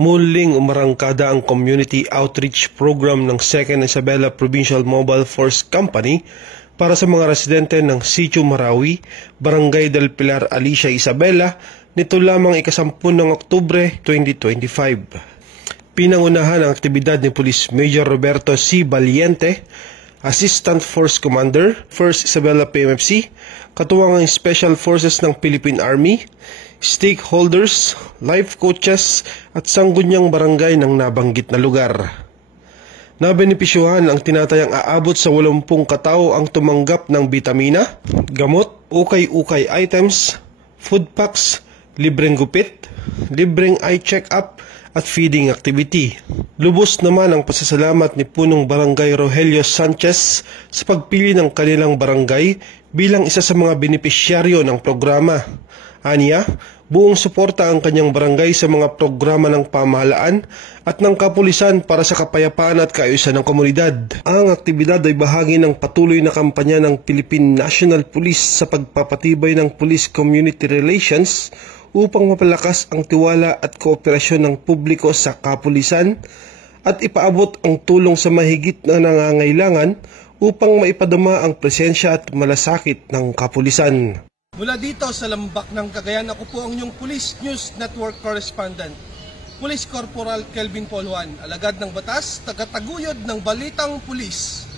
Muling umarangkada ang Community Outreach Program ng 2nd Isabela Provincial Mobile Force Company para sa mga residente ng Sitio Marawi, Barangay del Pilar, Alicia, Isabela, nito lamang ika-10 ng Oktubre 2025. Pinangunahan ang aktibidad ni Police Major Roberto C. Valiente, Assistant Force Commander, 1st Isabela PMFC, katuwang ang Special Forces ng Philippine Army, stakeholders, life coaches at sangguniang barangay ng nabanggit na lugar. Nabenepisyuhan ang tinatayang aabot sa 80 katao ang tumanggap ng bitamina, gamot, ukay-ukay items, food packs, libreng gupit, libreng eye check-up at feeding activity. Lubos naman ang pasasalamat ni Punong Barangay Rogelio Sanchez sa pagpili ng kanilang barangay bilang isa sa mga benepisyaryo ng programa. Aniya, buong suporta ang kanyang barangay sa mga programa ng pamahalaan at ng kapulisan para sa kapayapaan at kaayusan ng komunidad. Ang aktibidad ay bahagi ng patuloy na kampanya ng Philippine National Police sa pagpapatibay ng police-community relations upang mapalakas ang tiwala at kooperasyon ng publiko sa kapulisan at ipaabot ang tulong sa mahigit na nangangailangan upang maipadama ang presensya at malasakit ng kapulisan. Mula dito sa Lambak ng Cagayan, ako po ang inyong Police News Network Correspondent, Police Corporal Kelvin Paul Juan, alagad ng batas, tagataguyod ng Balitang Pulis.